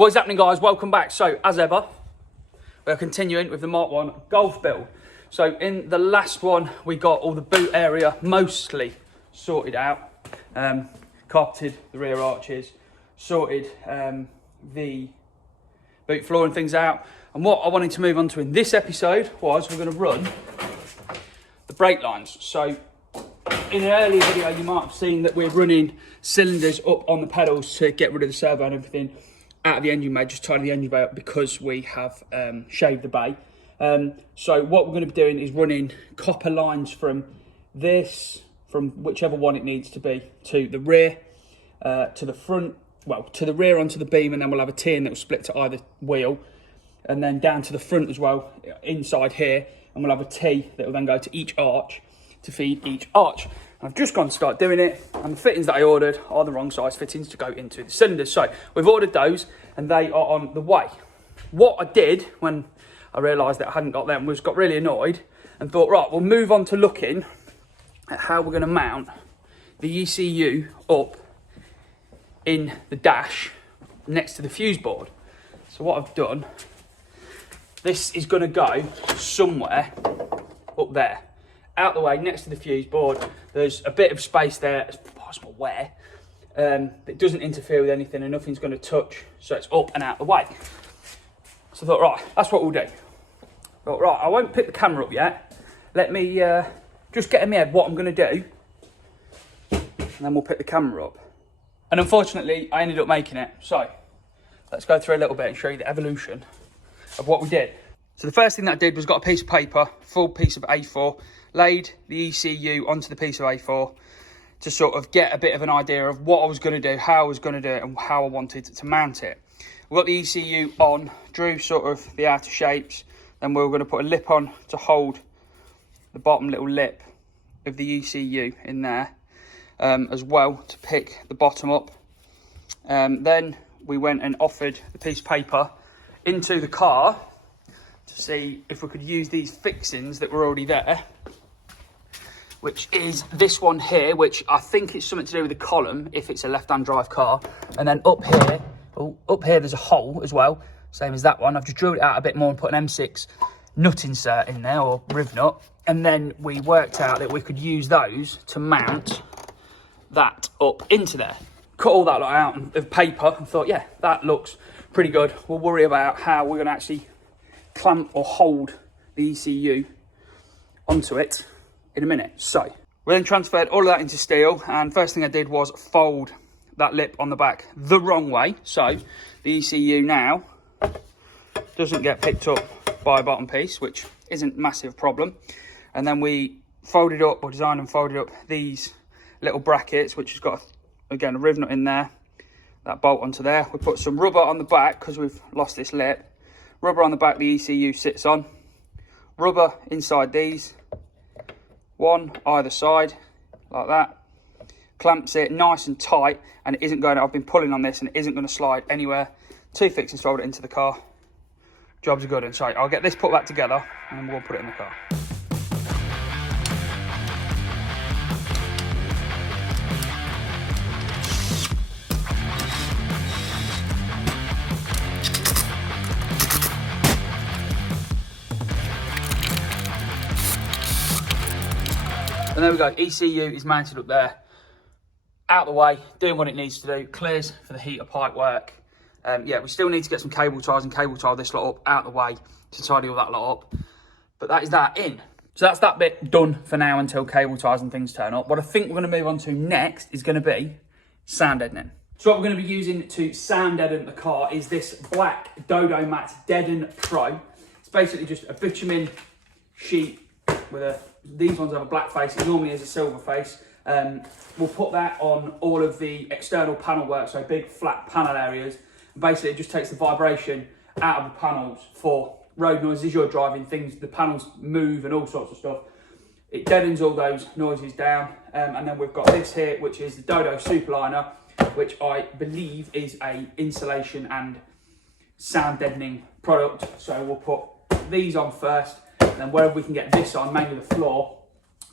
What is happening, guys? Welcome back. So, as ever, we're continuing with the Mk1 Golf build. So, in the last one, we got all the boot area mostly sorted out. Carpeted the rear arches, sorted the boot floor and things out. And what I wanted to move on to in this episode was we're going to run the brake lines. So, in an earlier video, you might have seen that we're running cylinders up on the pedals to get rid of the servo and everything out of the engine bay, just tidy the engine bay up because we have shaved the bay. So what we're going to be doing is running copper lines from this, from whichever one it needs to be, to the rear, to the front, well, to the rear onto the beam, and then we'll have a tin that will split to either wheel, and then down to the front as well, inside here, and we'll have a T that will then go to each arch to feed each arch. I've just gone to start doing it, and the fittings that I ordered are the wrong size fittings to go into the cylinders. So we've ordered those, and they are on the way. What I did when I realised that I hadn't got them was got really annoyed and thought, right, we'll move on to looking at how we're going to mount the ECU up in the dash next to the fuse board. So what I've done, this is going to go somewhere up there, out the way next to the fuse board. There's a bit of space there as possible where it doesn't interfere with anything and nothing's going to touch, so it's up and out the way. So I thought, right, that's what we'll do. Thought, right, I won't pick the camera up yet. Let me just get in my head what I'm going to do, and then we'll pick the camera up. And unfortunately, I ended up making it. So let's go through a little bit and show you the evolution of what we did. So the first thing that I did was got a piece of paper, full piece of A4, laid the ECU onto the piece of A4 to sort of get a bit of an idea of what I was going to do, how I was going to do it, and how I wanted to mount it. We got the ECU on, drew sort of the outer shapes, then we were going to put a lip on to hold the bottom little lip of the ECU in there, as well to pick the bottom up. Then we went and offered the piece of paper into the car to see if we could use these fixings that were already there, which is this one here, which I think it's something to do with the column if it's a left-hand drive car. And then up here, up here there's a hole as well, same as that one. I've just drilled it out a bit more and put an M6 nut insert in there, or riv nut. And then we worked out that we could use those to mount that up into there. Cut all that lot out of paper and thought, yeah, that looks pretty good. We'll worry about how we're going to actually clamp or hold the ECU onto it in a minute. So we then transferred all of that into steel, and first thing I did was fold that lip on the back the wrong way, so the ECU now doesn't get picked up by a bottom piece, which isn't a massive problem. And then we folded up, or designed and folded up, these little brackets, which has got again a riv nut in there, that bolt onto there. We put some rubber on the back because we've lost this lip. Rubber on the back the ECU sits on, rubber inside these, one either side, like that. Clamps it nice and tight, and it isn't going, I've been pulling on this and it isn't going to slide anywhere. Two fixings, fold it into the car. Job's good. And so I'll get this put back together and we'll put it in the car. And there we go, ECU is mounted up there, out the way, doing what it needs to do, clears for the heater pipe work. Yeah, we still need to get some cable ties and cable tie this lot up, out the way, to tidy all that lot up. But that is that in. So that's that bit done for now until cable ties and things turn up. What I think we're going to move on to next is going to be sound deadening. So what we're going to be using to sound deaden the car is this black Dodo Mat Deaden Pro. It's basically just a bitumen sheet with a, these ones have a black face, it normally has a silver face. We'll put that on all of the external panel work, so big flat panel areas. And basically it just takes the vibration out of the panels for road noises as you're driving, things, the panels move and all sorts of stuff. It deadens all those noises down. And then we've got this here, which is the Dodo Superliner, which I believe is a insulation and sound deadening product. So we'll put these on first, and then wherever we can get this on, mainly the floor,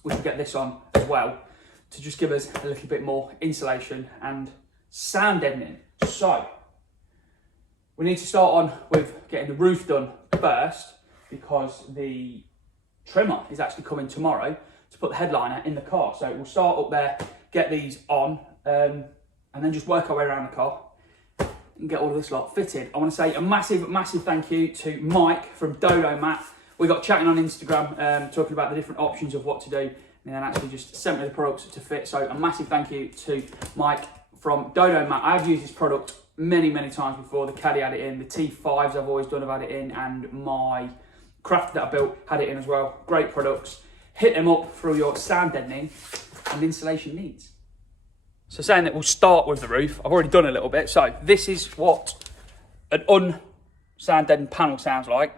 we can get this on as well to just give us a little bit more insulation and sound deadening. So We need to start on with getting the roof done first, because the trimmer is actually coming tomorrow to put the headliner in the car. So we'll start up there, get these on, and then just work our way around the car and get all of this lot fitted. I want to say a massive, massive thank you to Mike from Dodo Mat. We got chatting on Instagram, talking about the different options of what to do, and then actually just sent me the products to fit. So a massive thank you to Mike from Dodo Mat. I've used this product many, many times before. The Caddy had it in, the T5s I've always done have had it in, and my Craft that I built had it in as well. Great products. Hit them up for your sound deadening and installation needs. So saying that we'll start with the roof, I've already done a little bit. So this is what an un-sound deadened panel sounds like.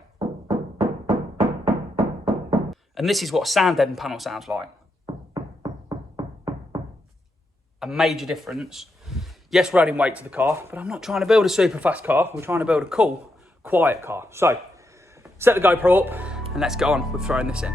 And this is what a sound deadened panel sounds like. A major difference. Yes, we're adding weight to the car, but I'm not trying to build a super fast car. We're trying to build a cool, quiet car. So set the GoPro up and let's get on with throwing this in.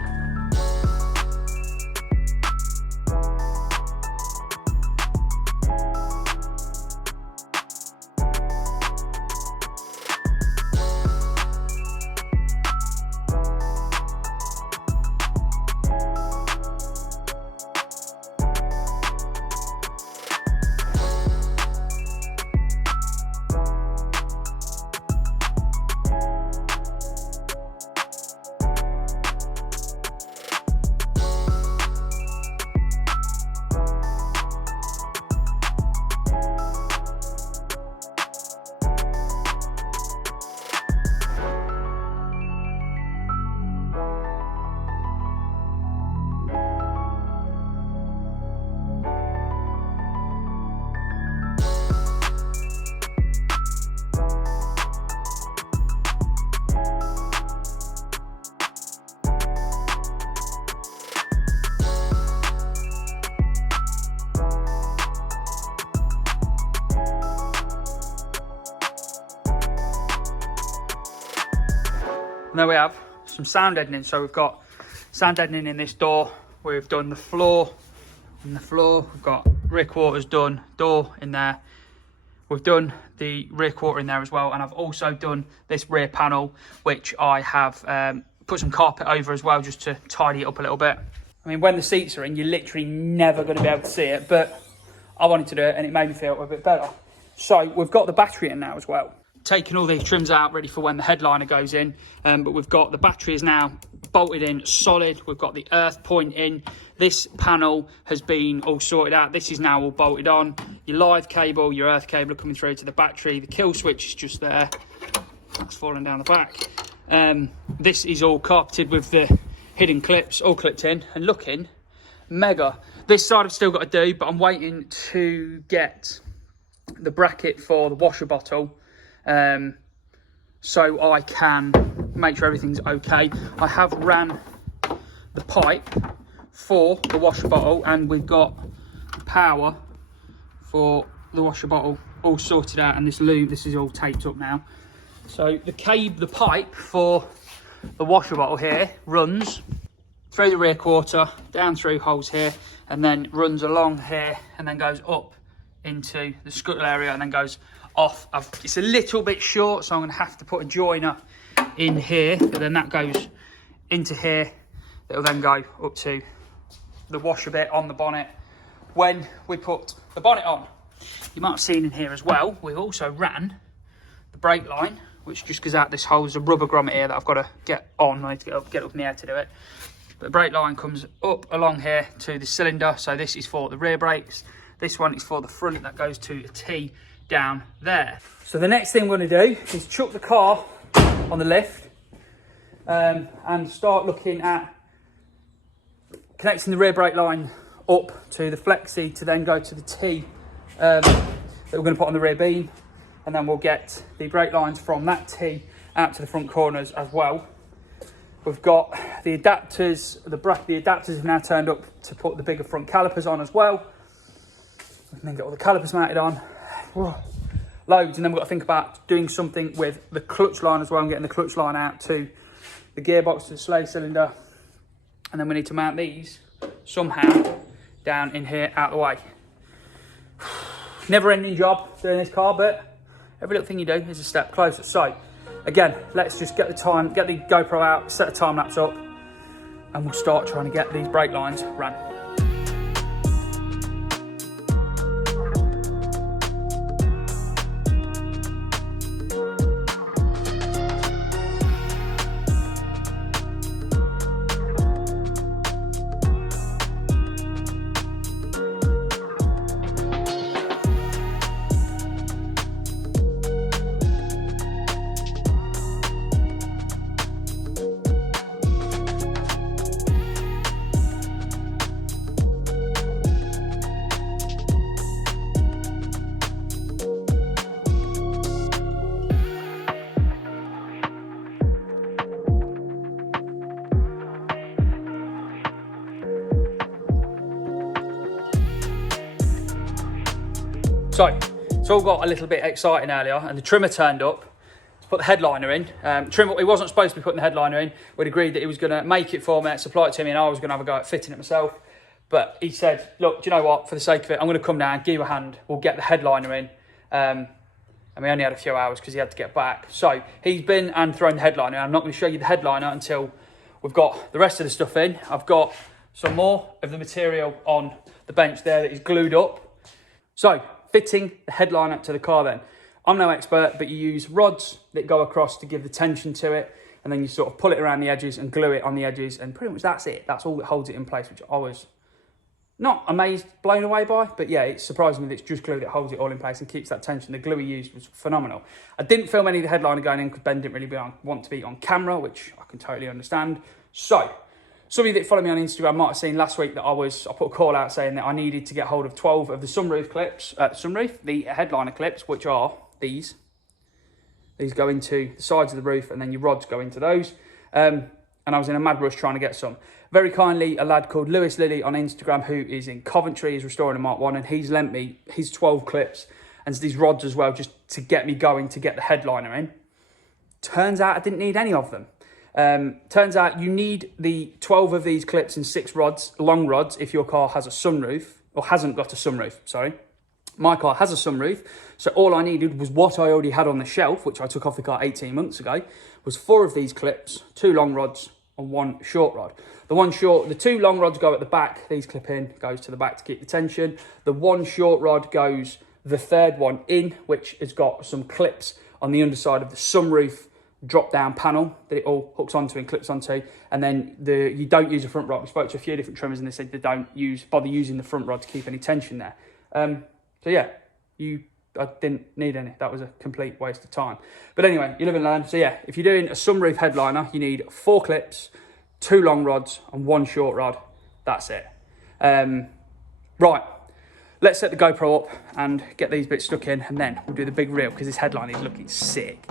And there we have some sound deadening. So we've got sound deadening in this door. We've done the floor. In the floor, we've got rear quarters done, door in there. We've done the rear quarter in there as well. And I've also done this rear panel, which I have put some carpet over as well, just to tidy it up a little bit. I mean, when the seats are in, you're literally never going to be able to see it, but I wanted to do it and it made me feel a bit better. So we've got the battery in now as well. Taking all these trims out ready for when the headliner goes in, but we've got the battery is now bolted in solid. We've got the earth point in. This panel has been all sorted out. This is now all bolted on. Your live cable, your earth cable are coming through to the battery. The kill switch is just there. That's falling down the back. This is all carpeted with the hidden clips all clipped in and looking mega. This side I've still got to do, but I'm waiting to get the bracket for the washer bottle, so I can make sure everything's okay. I have ran the pipe for the washer bottle, and we've got power for the washer bottle all sorted out, and this lube, this is all taped up now. So the pipe for the washer bottle here runs through the rear quarter, down through holes here, and then runs along here, and then goes up into the scuttle area, and then goes off. It's a little bit short, so I'm going to have to put a joiner in here, but then that goes into here. It'll then go up to the washer bit on the bonnet when we put the bonnet on. You might have seen in here as well, we've also ran the brake line, which just goes out this hole. There's a rubber grommet here that I've got to get on. I need to get up in the air to do it. But the brake line comes up along here to the cylinder, so this is for the rear brakes. This one is for the front, that goes to a T down there. So the next thing we're going to do is chuck the car on the lift, and start looking at connecting the rear brake line up to the flexi to then go to the T that we're going to put on the rear beam, and then we'll get the brake lines from that T out to the front corners as well. We've got the adapters, the adapters have now turned up to put the bigger front calipers on as well. We can then get all the calipers mounted on. Loads, and then we've got to think about doing something with the clutch line as well, and getting the clutch line out to the gearbox, to the sleigh cylinder, and then we need to mount these somehow down in here out of the way. Never ending job doing this car, but every little thing you do is a step closer. So again, let's just get the GoPro out, set a time lapse up, and we'll start trying to get these brake lines ran. So it's all got a little bit exciting earlier, and the trimmer turned up to put the headliner in. Trimmer, he wasn't supposed to be putting the headliner in. We'd agreed that he was going to make it for me, supply it to me, and I was going to have a go at fitting it myself. But he said, look, do you know what, for the sake of it, I'm going to come down, give you a hand, we'll get the headliner in. And we only had a few hours because he had to get back. So he's been and thrown the headliner. I'm not going to show you the headliner until we've got the rest of the stuff in. I've got some more of the material on the bench there that is glued up. So fitting the headliner to the car then. I'm no expert, but you use rods that go across to give the tension to it, and then you sort of pull it around the edges and glue it on the edges, and pretty much that's it. That's all that holds it in place, which I was not amazed, blown away by, but yeah, it's surprising that it's just glue that holds it all in place and keeps that tension. The glue he used was phenomenal. I didn't film any of the headliner going in because Ben didn't really want to be on camera, which I can totally understand. So, some of you that follow me on Instagram might have seen last week that I put a call out saying that I needed to get hold of 12 of the sunroof clips, the headliner clips, which are these. These go into the sides of the roof, and then your rods go into those. And I was in a mad rush trying to get some. Very kindly, a lad called Lewis Lilly on Instagram, who is in Coventry, is restoring a Mark 1, and he's lent me his 12 clips and these rods as well, just to get me going to get the headliner in. Turns out I didn't need any of them. Turns out you need the 12 of these clips and 6 rods, long rods, if your car has a sunroof, or hasn't got a sunroof, sorry. My car has a sunroof, so all I needed was what I already had on the shelf, which I took off the car 18 months ago, was 4 of these clips, 2 long rods and 1 short rod. The 2 long rods go at the back, these clip in, goes to the back to keep the tension. The 1 short rod goes the 3rd one in, which has got some clips on the underside of the sunroof drop down panel that it all hooks onto and clips onto, and then you don't use a front rod. We spoke to a few different trimmers and they said they don't bother using the front rod to keep any tension there. So yeah, I didn't need any. That was a complete waste of time. But anyway, you live and learn. So yeah, if you're doing a sunroof headliner, you need 4 clips, 2 long rods and 1 short rod. That's it. Right, let's set the GoPro up and get these bits stuck in, and then we'll do the big reel because this headline is looking sick.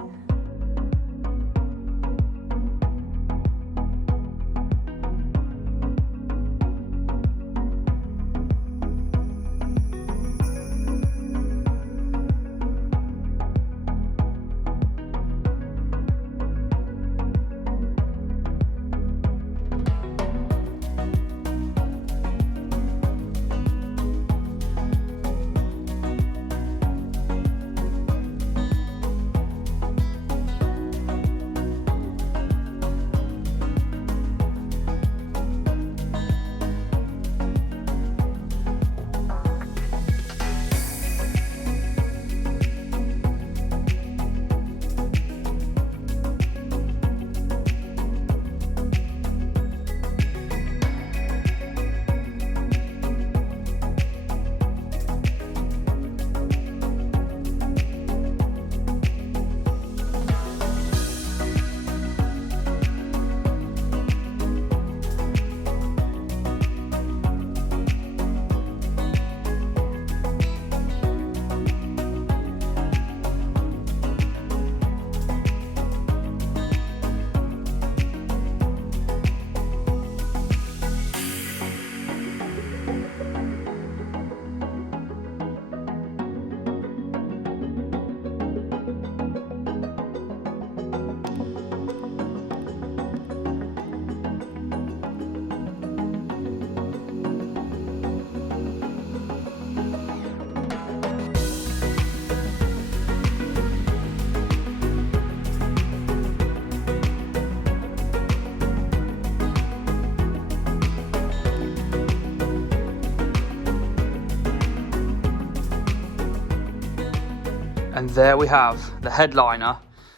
there we have the headliner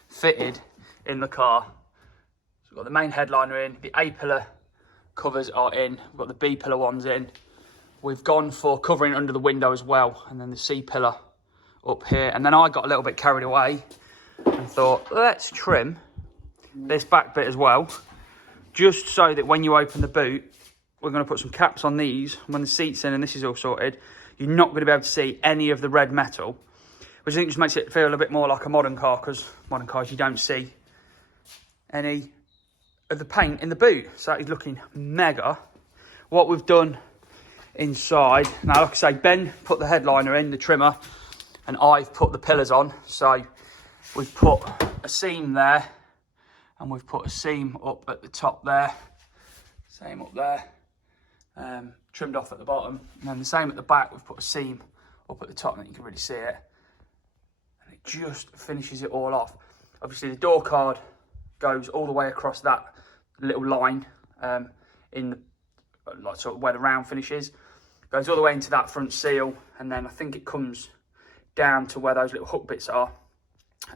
fitted in the car. So we've got the main headliner in, the A-pillar covers are in, we've got the B-pillar ones in. We've gone for covering under the window as well, and then the C-pillar up here. And then I got a little bit carried away and thought, let's trim this back bit as well, just so that when you open the boot, we're going to put some caps on these. When the seat's in and this is all sorted, you're not going to be able to see any of the red metal, which I think just makes it feel a bit more like a modern car, because modern cars you don't see any of the paint in the boot. So that is looking mega. What we've done inside, now like I say, Ben put the headliner in, the trimmer, and I've put the pillars on. So we've put a seam there, and we've put a seam up at the top there, same up there, trimmed off at the bottom, and then the same at the back. We've put a seam up at the top, and you can really see it, and it just finishes it all off. Obviously the door card goes all the way across that little line in the, like sort of where the round finishes, goes all the way into that front seal, and then I think it comes down to where those little hook bits are.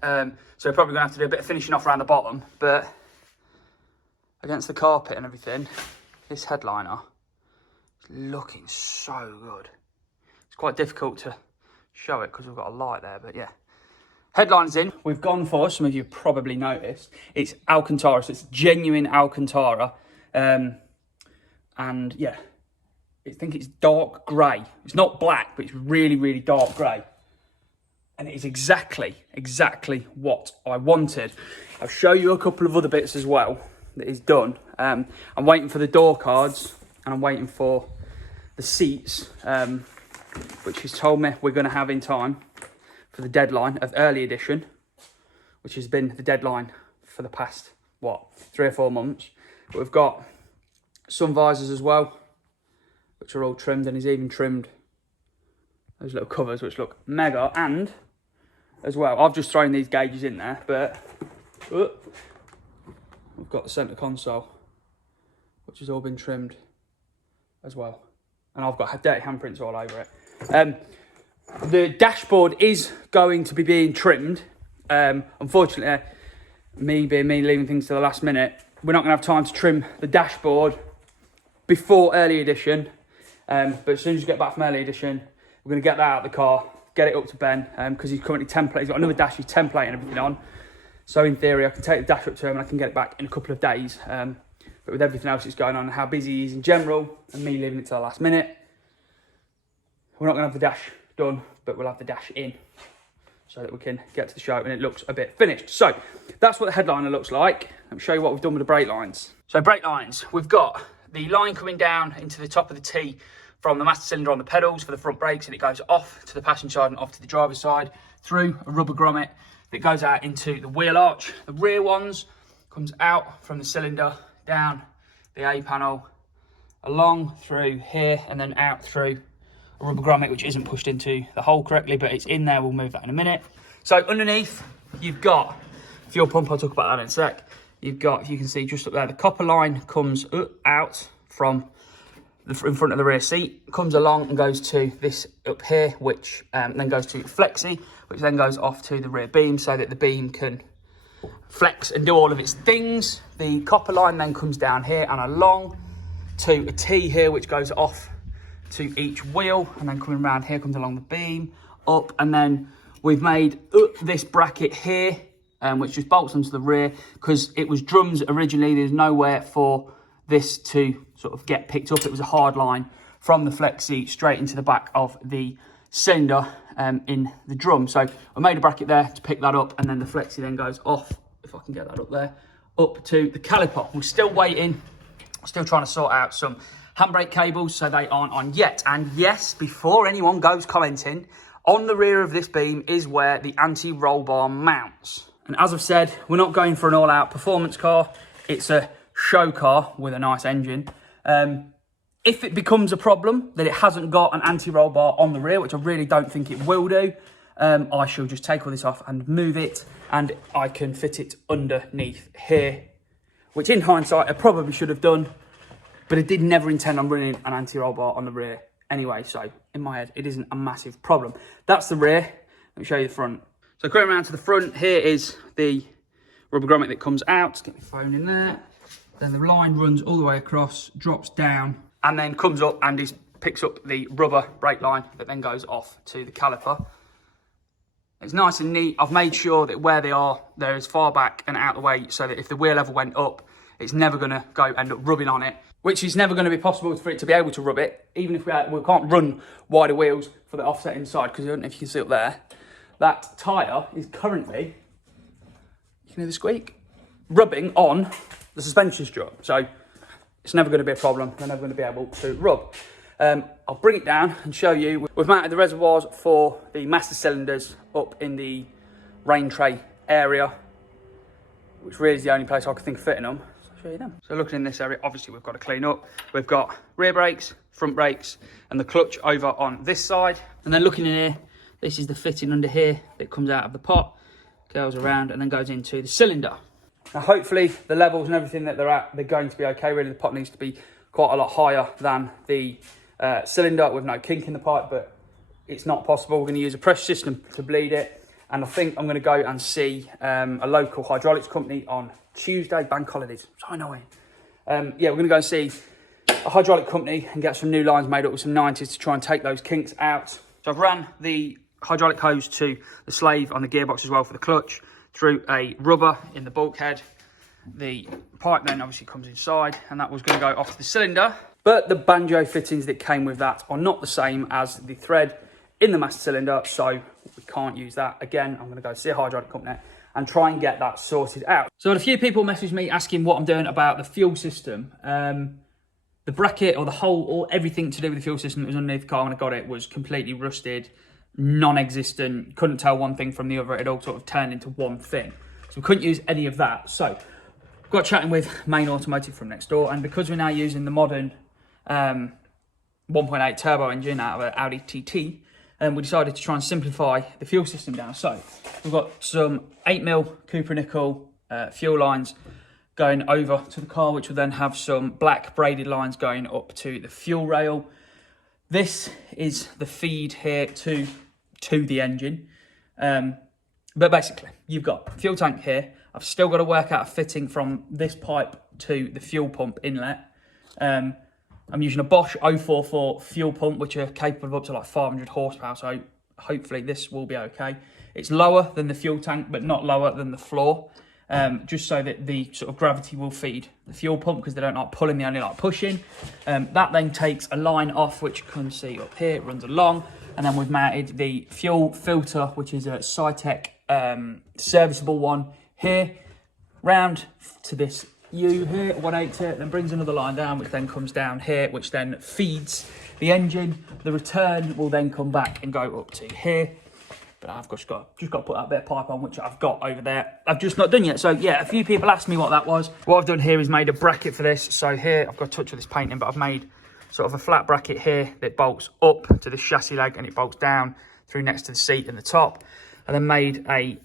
So we're probably going to have to do a bit of finishing off around the bottom, but against the carpet and everything, this headliner is looking so good. It's quite difficult to show it because we've got a light there, but yeah. Headliner's in. We've gone for, some of you probably noticed, it's Alcantara, so it's genuine Alcantara. And yeah, I think it's dark grey. It's not black, but it's really, really dark grey. And it is exactly what I wanted. I'll show you a couple of other bits as well that is done. I'm waiting for the door cards, and I'm waiting for the seats, which he's told me we're going to have in time for the deadline of early edition, which has been the deadline for the past, what, 3 or 4 months. But we've got sun visors as well, which are all trimmed, and he's even trimmed those little covers, which look mega. And as well, I've just thrown these gauges in there, but we've got the centre console, which has all been trimmed as well. And I've got dirty handprints all over it. The dashboard is going to be being trimmed. Unfortunately, me being me, leaving things to the last minute, we're not going to have time to trim the dashboard before early edition. But as soon as you get back from early edition, we're going to get that out of the car, get it up to Ben, because he's currently template. He's got another dash he's templating everything on. So in theory, I can take the dash up to him and I can get it back in a couple of days. But with everything else that's going on and how busy he is in general, and me leaving it to the last minute, we're not going to have the dash done, but we'll have the dash in so that we can get to the show and it looks a bit finished. So that's what the headliner looks like. Let me show you what we've done with the brake lines. So brake lines, we've got the line coming down into the top of the T from the master cylinder on the pedals for the front brakes, and it goes off to the passenger side and off to the driver's side through a rubber grommet that goes out into the wheel arch. The rear ones comes out from the cylinder, down the A panel, along through here, and then out through a rubber grommet, which isn't pushed into the hole correctly, but it's in there. We'll move that in a minute. So underneath, you've got fuel pump. I'll talk about that in a sec. You've got, if you can see just up there, the copper line comes out from in front of the rear seat, comes along and goes to this up here, which then goes to flexi, which then goes off to the rear beam so that the beam can flex and do all of its things. The copper line then comes down here and along to a T here, which goes off to each wheel, and then coming around here comes along the beam up, and then we've made this bracket here, which just bolts onto the rear because it was drums originally. There's nowhere for this to sort of get picked up. It was a hard line from the flexi straight into the back of the cylinder in the drum. So I made a bracket there to pick that up, and then the flexi then goes off, if I can get that up there, up to the caliper. We're still waiting, still trying to sort out some handbrake cables, so they aren't on yet. And yes, before anyone goes commenting, on the rear of this beam is where the anti-roll bar mounts. And as I've said, we're not going for an all-out performance car. It's a show car with a nice engine. If it becomes a problem that it hasn't got an anti-roll bar on the rear, which I really don't think it will do, I shall just take all this off and move it, and I can fit it underneath here, which in hindsight I probably should have done, but I did never intend on running an anti-roll bar on the rear anyway, so in my head it isn't a massive problem. That's the rear. Let me show you the front. So going around to the front, here is the rubber grommet that comes out. Let's get my phone in there. Then the line runs all the way across, drops down, and then comes up and picks up the rubber brake line that then goes off to the caliper. It's nice and neat. I've made sure that where they are, they're as far back and out of the way so that if the wheel ever went up, it's never going to go end up rubbing on it, which is never going to be possible for it to be able to rub it, even if we can't run wider wheels for the offset inside, because I don't know if you can see up there, that tyre is currently, you can hear the squeak, rubbing on the suspension strut. So it's never going to be a problem. They're never going to be able to rub. I'll bring it down and show you. We've mounted the reservoirs for the master cylinders up in the rain tray area, which really is the only place I could think of fitting them. So I'll show you them. So looking in this area, obviously we've got to clean up. We've got rear brakes, front brakes, and the clutch over on this side. And then looking in here, this is the fitting under here that comes out of the pot, goes around and then goes into the cylinder. Now hopefully the levels and everything that they're at, they're going to be okay. Really the pot needs to be quite a lot higher than the cylinder with no kink in the pipe, but it's not possible. We're going to use a pressure system to bleed it, and I think I'm going to go and see a local hydraulics company on Tuesday. Bank holidays, so annoying. Yeah, we're going to go and see a hydraulic company and get some new lines made up with some 90s to try and take those kinks out. So I've ran the hydraulic hose to the slave on the gearbox as well for the clutch through a rubber in the bulkhead. The pipe then obviously comes inside, and that was going to go off the cylinder. But the banjo fittings that came with that are not the same as the thread in the master cylinder, so we can't use that. Again, I'm going to go see a hydraulic company and try and get that sorted out. So I had a few people message me asking what I'm doing about the fuel system. The bracket or the hole or everything to do with the fuel system that was underneath the car when I got it was completely rusted, non-existent, couldn't tell one thing from the other. It all sort of turned into one thing. So we couldn't use any of that. So got chatting with Main Automotive from next door, and because we're now using the modern 1.8 turbo engine out of an Audi TT, and we decided to try and simplify the fuel system down. So we've got some 8mm Cooper nickel fuel lines going over to the car, which will then have some black braided lines going up to the fuel rail. This is the feed here to the engine. But basically, you've got fuel tank here. I've still got to work out a fitting from this pipe to the fuel pump inlet. I'm using a Bosch 044 fuel pump, which are capable of up to like 500 horsepower, so hopefully this will be okay. It's lower than the fuel tank, but not lower than the floor, just so that the sort of gravity will feed the fuel pump, because they don't like pulling, they only like pushing. That then takes a line off, which you can see up here, it runs along, and then we've mounted the fuel filter, which is a Cytec serviceable one here, round to this U here, 180, then brings another line down, which then comes down here, which then feeds the engine. The return will then come back and go up to here. But I've just got to put that bit of pipe on, which I've got over there. I've just not done yet. So yeah, a few people asked me what that was. What I've done here is made a bracket for this. So here, I've got a touch of this painting, but I've made sort of a flat bracket here that bolts up to the chassis leg, and it bolts down through next to the seat and the top. And then made a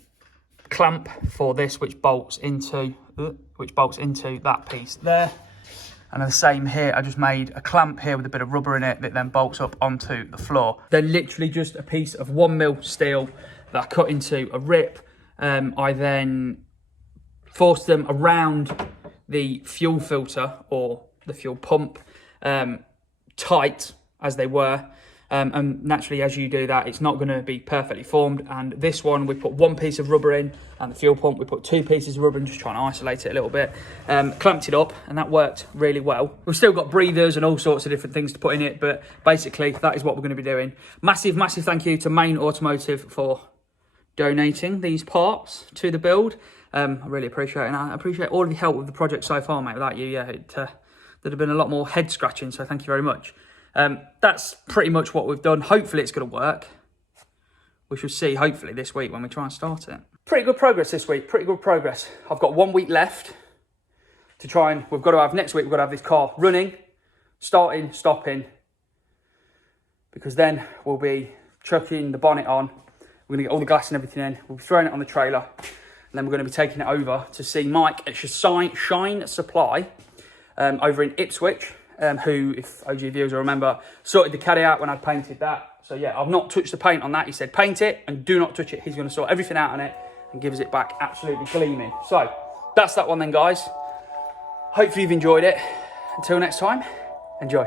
clamp for this, which bolts into that piece there. And the same here, I just made a clamp here with a bit of rubber in it that then bolts up onto the floor. They're literally just a piece of 1mm steel that I cut into a rip. I then forced them around the fuel filter or the fuel pump tight as they were. And naturally, as you do that, it's not going to be perfectly formed. And this one, we put one piece of rubber in, and the fuel pump, we put two pieces of rubber in, just trying to isolate it a little bit. Clamped it up, and that worked really well. We've still got breathers and all sorts of different things to put in it, but basically, that is what we're going to be doing. Massive, massive thank you to Main Automotive for donating these parts to the build. I really appreciate it, and I appreciate all of your help with the project so far, mate. Without you, yeah, there'd have been a lot more head scratching, so thank you very much. That's pretty much what we've done. Hopefully it's going to work. We shall see, hopefully, this week when we try and start it. Pretty good progress this week, pretty good progress. I've got 1 week left to try and, next week we've got to have this car running, starting, stopping, because then we'll be chucking the bonnet on, we're going to get all the glass and everything in, we'll be throwing it on the trailer, and then we're going to be taking it over to see Mike at Shine Supply over in Ipswich. who, if OG viewers will remember, sorted the caddy out when I painted that. So yeah, I've not touched the paint on that. He said paint it and do not touch it. He's going to sort everything out on it and gives it back absolutely gleaming. So that's that one then, guys. Hopefully you've enjoyed it. Until next time, enjoy.